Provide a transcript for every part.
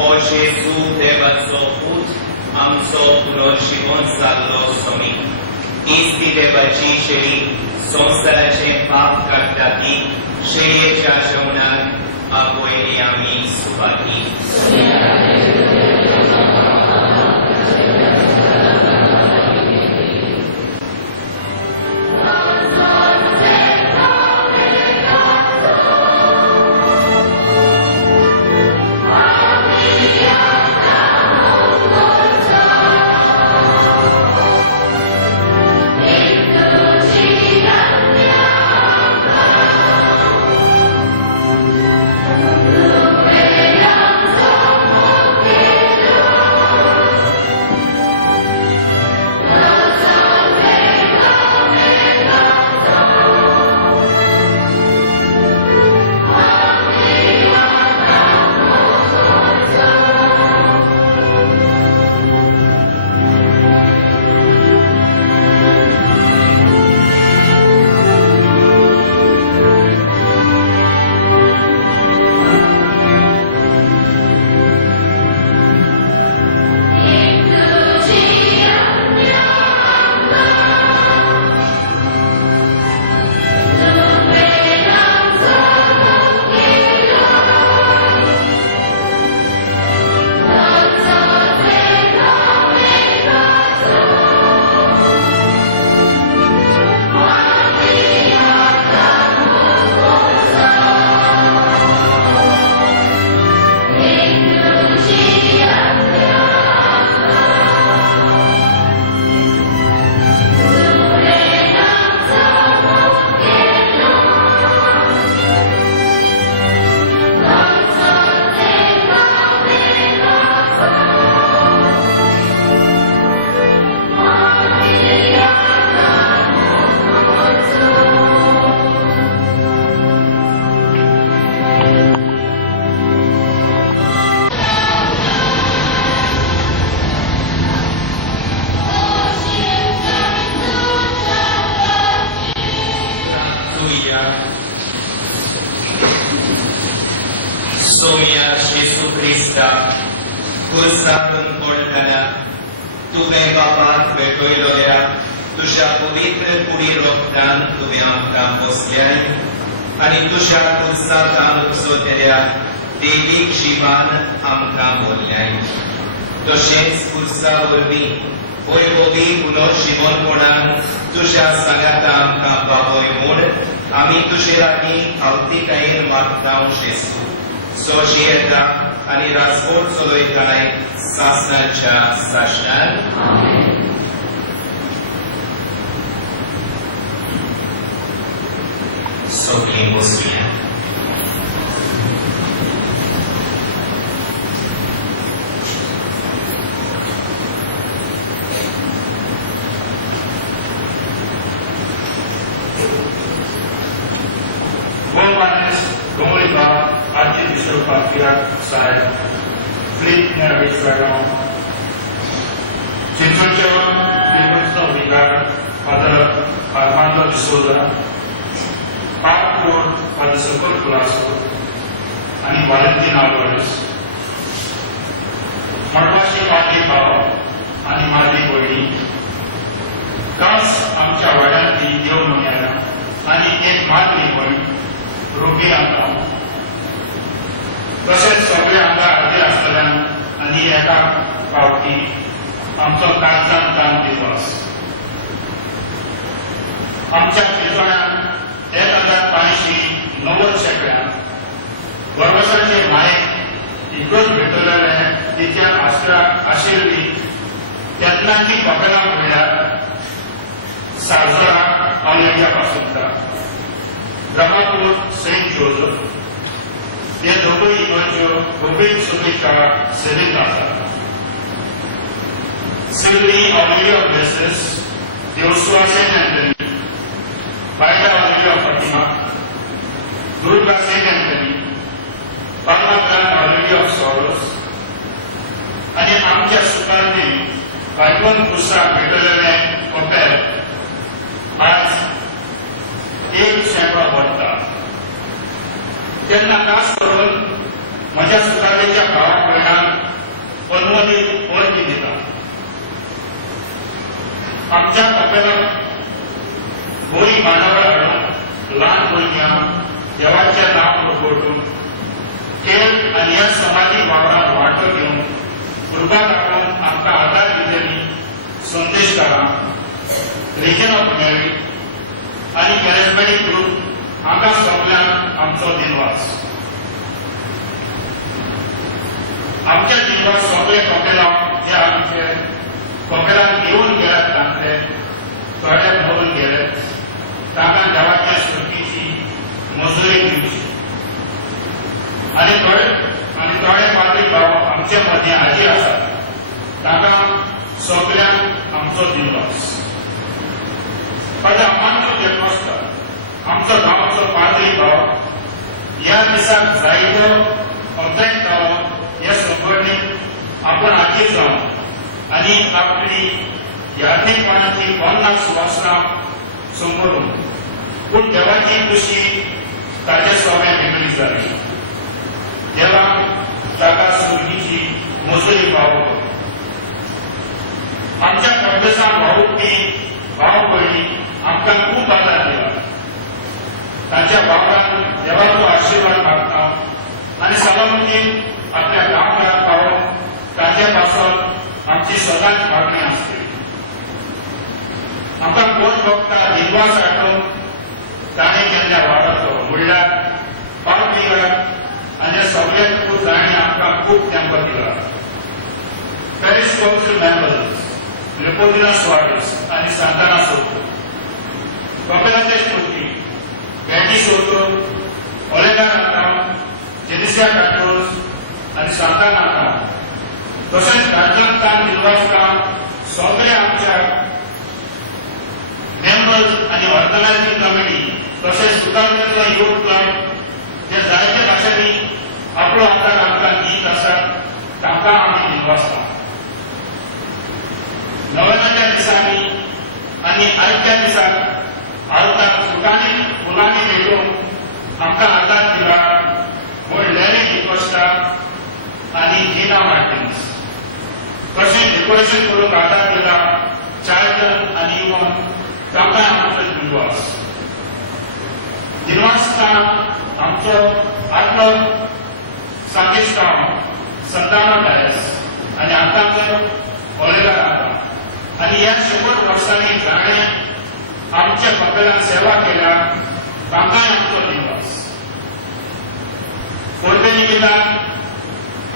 O Jezu, देवाचो पूत, आमचो पुनर्जीवन जाल्लो स्वामी, इस्ती देवाची शेळी संसाराचे पाप काढता ती शेळयेच्या जेवणाक आपयली आमी सुवाती. Sonia Jesu Christa, कुर्सातून पडलेल्या तुवें बापाक भेटयलोल्या तुज्या पवित्र कुडी रोखड्यान तुवें आमकां पोसल्याय आनी तुज्या कुर्सातान उपसोतेल्या देवीक जिवान आमकां मोडल्याय. तशेंच कुर्सा वरवीं वैभवी पुनर्जीवनपणान तुज्या सांगाता आमकां बाबोय म्हूण आमी तुजे लागीं आवतीकायेन मागतां जेसू. सोशियेता आणि राजकोट चलयताय सासणाच्या सासणान. सगळीं बसुया. Archbishop Patriarch Sahib, Fleet Navy Dragon, Chinchucho, Livingston Vicar, Father Armando de Souza, Parkour, Father Super Colasso, and Valentin Alvarez, Marvashi Mati Bhao, and Mati Boyni, Kas Amcha Vadanti Dev Munyala, and एक Mati Boyni, Ruby Antam. तसेच सगळे आमकां हातीर आसतल्यान आनी एका फावटी आमचो तांचान तान दिवस. आमच्या कीर्तनान 1590 शेंकड्यान वर्गसाचे मायेक इतलोच भेटलेले तिच्या आशिल्ली तेन्नाची कपेलां म्हणल्यार सालसरा ऑलिव्हिया पासूनचा ब्रह्मपूर सेंट जोझफ हे दोघे इगोंच्यो गोबीन सुमिका सेवेंत आसात. Silvi Olivia blesses, Joshua Saint Anthony, Baita Olivia Fatima, Durga Saint Anthony, Parmatran Olivia of Sorrows, आणि आमच्या सुखाने पायवून पुसा भेटलेले कपेल आज 1 शेंकडो भरता. तेन्ना खास करून म्हज्या सुदारेच्या भावा भयणांक प्रबोधित वळखी दिता. आमच्या कपेलाक बरी मांडावळ हाडून ल्हान भुरग्यांक देवाचें नांव प्रगटून खेळ आनी ह्या समाजीक वावरांत वांटो घेवन कृपा दाखोवन आमकां आदार दिलेली संदेशकारां, रिजन ऑफ मेरी आनी कॅरिझमॅटीक ग्रूप हांकां सगळ्यांक आमचो दिनवास. आमच्या दिनवास सगळे कपेलांक जे आमचे कपेलांक घेवन गेल्यात तांचे थोडे मरून गेले तांकां देवाच्या स्तुतीची मजुरी दिवची. आनी थोडे पाटी भाव आमचे मदीं हाजीर आसात तांकां सगळ्यांक आमचो दिनवास. फाल्यां आमचो जन्मोत्सव आमचो गांवचो पाद्री भाव ह्या दिसाक जायतो अभ्यास जालो ह्या संघटनेक आपण हाजीर जावन आनी आपली यादीपणाची 50 वर्सां संपरून पूण देवाची खुशी ताचे सोबे वेगळी जाली. देवान ताका सुर्गीची मजुरी पावो. आमच्या परदेशांत भावुकी भाव भयणी आमकां खूब आदार दिला. तांच्या वावरांत देवाचो आशिर्वाद मागता आनी सलामतीन आपल्या गांवकारांक पावोवन तांचे पासून आमची सदांच मागणी आसली. आमकां कोण बघता दिनवास हाडून ताणें केल्ल्या वावराचो म्हणल्यार पावटीगार आनी सगळ्यांकूच ताणें आमकां खूब तेंको दिला. पॅरिस काउन्सिल मेंबर्स लेपोदिना सुआरेस आनी सांताना सोतो, कपेलाचे स्फूर्ती बॅटी सोतो, ओलेगा नाताव, जेनिसिया काट्रोस आनी सांताना नाताव तशेंच राज्यांतान दिनवासकां सगळे आमच्या मेंबर्स आनी ऑर्गनायझींग कमिटी तशेंच सुदारणाचो यूथ क्लब जे जायते भाशेनी आपलो आदार आमकां दीत आसात तांकां आमी दिनवासता. नव्याच्या दिसांनी आनी आयच्या दिसाक आलताक फुटांनी फुलांनी भेटून आमकां आदार दिला म्हूण लॅरी डिकोस्टा आनी जिना मार्टिन्स. तशेंच डेकोरेशन करूंक आदार दिला चार्ल्टन आनी इवन तांकां आमचो दिनवास. दिनवासकांक आमचो आदलो सांगेस्तांव संतानो डायस आनी आतांचो ओलेगा नाताव आनी ह्या 100 वर्सांनी जाणें आमच्या कपेलांक सेवा केल्या तांकांय आमचो दिनवास. कोणते निमित्तान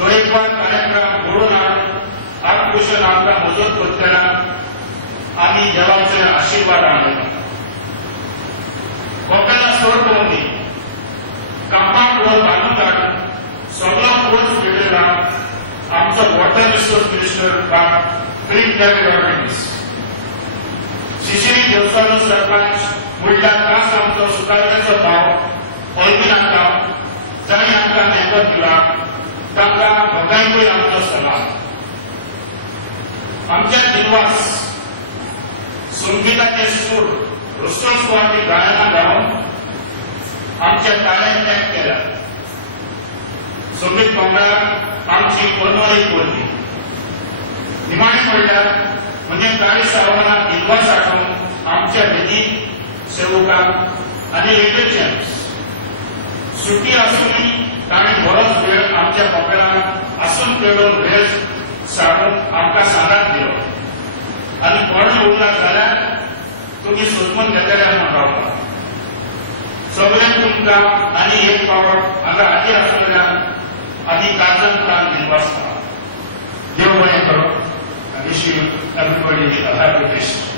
तरेकवार कार्यक्रम घडोवन हाडून आत्मकुशल आमकां मजत करतना आमी देवाचे आशिर्वाद आणले. कपेलां सोड भोंवडी कंपाउंड वॉल बांदून काडून सगळो कोर्स भेटयला आमचो वॉटर रिसोर्स मिनिस्टर प्रिंट डेव्हिड ऑर्गेनिस. शिशिरी देवसानो सरपंच म्हणल्यार खास आमचो सुदारणाचो भाव ऑल्बिना नाताव ताणें आमकां तेंको दिला तांकां दोगांयकूय आमचो सलाम. आमच्या दिनवास संगीताचे सूर रुसोल स्वामी गायनां गावन आमच्या ताळ्यांत एक केल्या. संगीत मंडळाक आमची मनोरी बोलली. निमाणे म्हणल्यार म्हणजे काळी सावंतांक दिनवास हाडून आमच्या वेदीक सेवकांक आनी रेडिओचेन्स सुटी आसूनय ताणें बरोच वेळ आमच्या कपेलांक आसून पेडून वेळ साडून आमकां सादार दिलो. आनी कोणूय उरला जाल्यार तुमी सोदमून घेतले म्हूण रावता. सगळ्यांक तुमकां आनी एक फावट हांगा हाजीर आशिल्ल्यान आनी काळजांतल्यान दिनवासता. देव बरें करूं. I wish you everybody a happy Christmas.